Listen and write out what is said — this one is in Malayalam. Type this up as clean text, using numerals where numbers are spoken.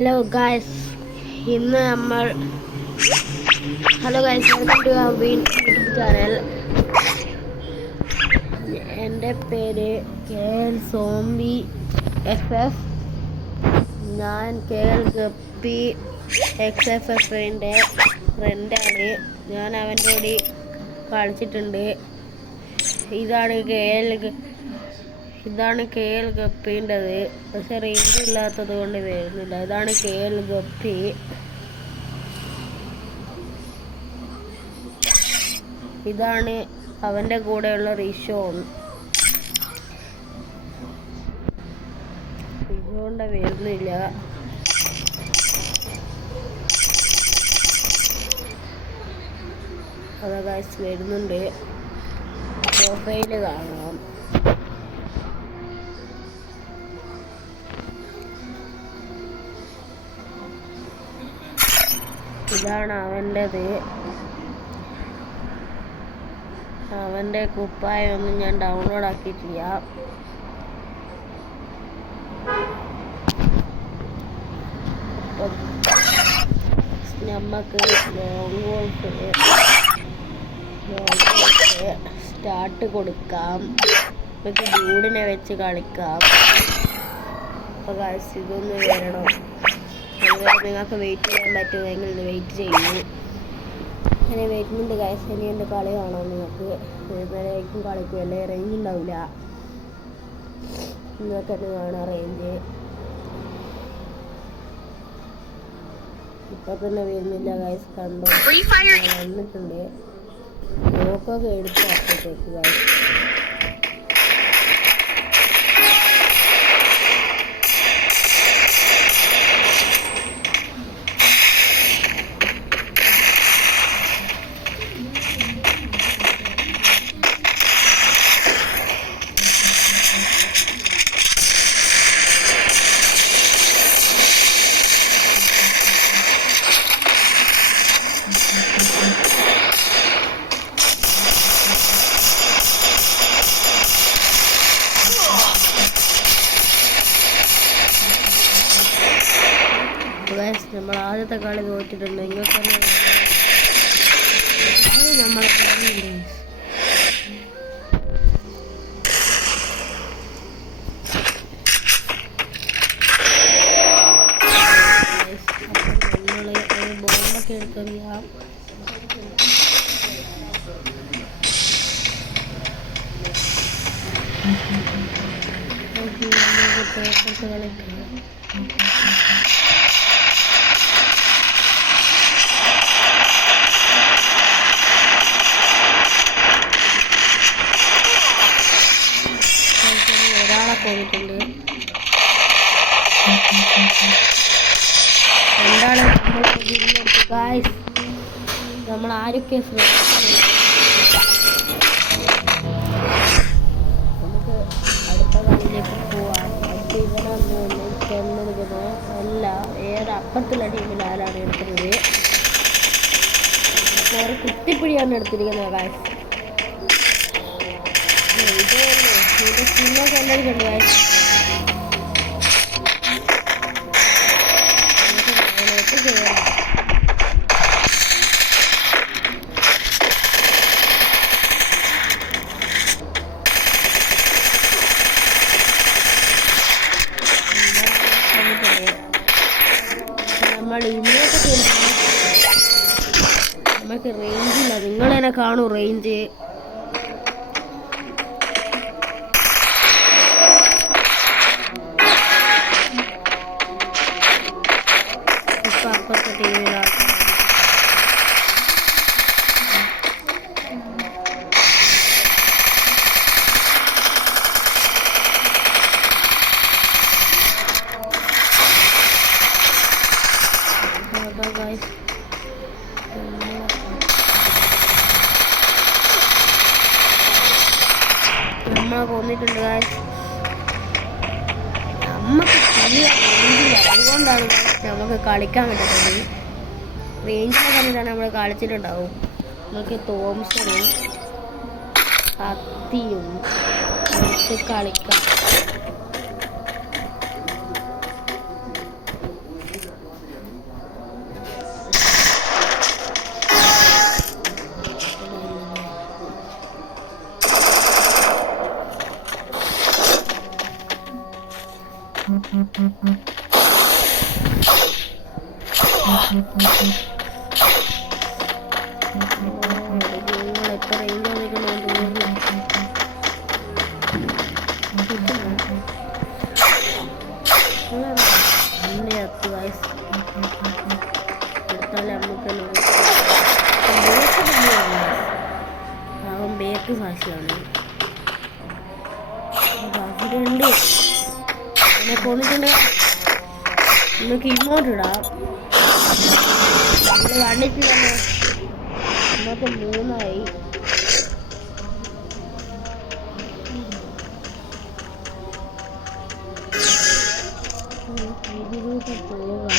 ഹലോ ഗായ്സ് ഇന്ന് നമ്മൾ welcome to our YouTube channel. എൻ്റെ പേര് KL സോംബി FF. ഞാൻ KL ഗപ്പി XFFൻ്റെ ഫ്രണ്ടാണ്. ഞാൻ അവൻ്റെ കൂടി കളിച്ചിട്ടുണ്ട്. ഇതാണ് KL ഗപ്പീൻ്റെത്. പക്ഷെ റേഞ്ച് ഇല്ലാത്തത് കൊണ്ട് വരുന്നില്ല. ഇതാണ് KL ഗപ്പി. ഇതാണ് അവൻ്റെ കൂടെയുള്ള റിഷോണ്ട് വരുന്നില്ല. അതാ ഗൈസ് വരുന്നുണ്ട്. പ്രൊഫൈല് കാണാം. ഇതാണ് അവൻ്റെത്. അവൻ്റെ കുപ്പായൊന്നും ഞാൻ ഡൗൺലോഡ് ആക്കിയിട്ടില്ല. നമുക്ക് ലോങ് വോൾട്ട് സ്റ്റാർട്ട് കൊടുക്കാം. നമുക്ക് ഡ്യൂഡിനെ വെച്ച് കളിക്കാം. അപ്പോൾ ഗൈസ് ഇതൊന്ന് വരണം. അതുപോലെ നിങ്ങൾക്ക് വെയിറ്റ് ചെയ്യാൻ പറ്റുമെങ്കിൽ വെയിറ്റ് ചെയ്യൂ. അങ്ങനെ വരുന്നുണ്ട് ഗൈസ്. ഇനി എൻ്റെ കളി കാണാം. നിങ്ങൾക്ക് വരുന്നവരേക്കും കളിക്കും. അല്ലേ റേഞ്ച് ഉണ്ടാവില്ല. നിങ്ങൾക്ക് തന്നെ കാണാം റേഞ്ച്. ഇപ്പം തന്നെ വരുന്നില്ല ഗൈസ്. കണ്ടോ, വന്നിട്ടുണ്ട്. നോക്കൊക്കെ എടുത്ത് അപ്പോഴത്തേക്ക് ഗൈസ്. നമ്മൾ ആദ്യത്തെ കളി തോറ്റിട്ടുണ്ട്. നിങ്ങൾക്ക് അത് നമ്മളെ കളിയില്ലേ. നമ്മൾ ഒരു ബോംബൊക്കെ എടുത്തെറിയാം. കളിക്കാം. പോയിട്ടുണ്ട്. എന്താണ് നമ്മൾ ആരൊക്കെ നമുക്ക് അടുത്ത കളിയിലേക്ക് പോവാം. അടുത്ത് ഇവരൊന്നും ചെന്നെടുക്കുന്നത് അല്ല, ഏത് അപ്പുറത്തുള്ള ടീമിൽ ആരാണ് എടുക്കുന്നത്. അപ്പോൾ ഒരു കുത്തിപ്പിടിയാണ് എടുത്തിരിക്കുന്നത് ഗായ്സ്. ഇതിൻ്റെ സ്കിന്നൊക്കെ എല്ലാവർക്കും ഗായ്സ്. നമ്മൾ ഇങ്ങോട്ട് നമുക്ക് റേഞ്ചില്ല. നിങ്ങൾ തന്നെ കാണൂ റേഞ്ച്. ഇപ്പം അപ്പുറത്തെ ടീമിലാണ്. നമ്മളെ കൊന്നിട്ടുണ്ട് ഗായ്സ്. നമുക്ക് അതുകൊണ്ടാണ് നമുക്ക് കളിക്കാൻ പറ്റുന്നത്. റേഞ്ചിനെ കണ്ടിട്ടാണ് നമ്മൾ കളിച്ചിട്ടുണ്ടാവും. നമുക്ക് തോംസണും കത്തിയും എടുത്ത് കളിക്കാം. എത്ര റേഞ്ച് വന്നിക്കണോ തോന്നുന്നു. എടുത്താൽ നമുക്ക് അവൻ ബേക്ക് ഫാഷനാണ് ഉണ്ട്. എന്നെ കൊണ്ടിട്ടുണ്ട്. നമുക്ക് ഇങ്ങോട്ട് ഇടാം. നമ്മൾ കണ്ടിട്ടില്ലല്ലോ. നമുക്ക് 3ആയി. ഇതിലൂടെ പോകാം.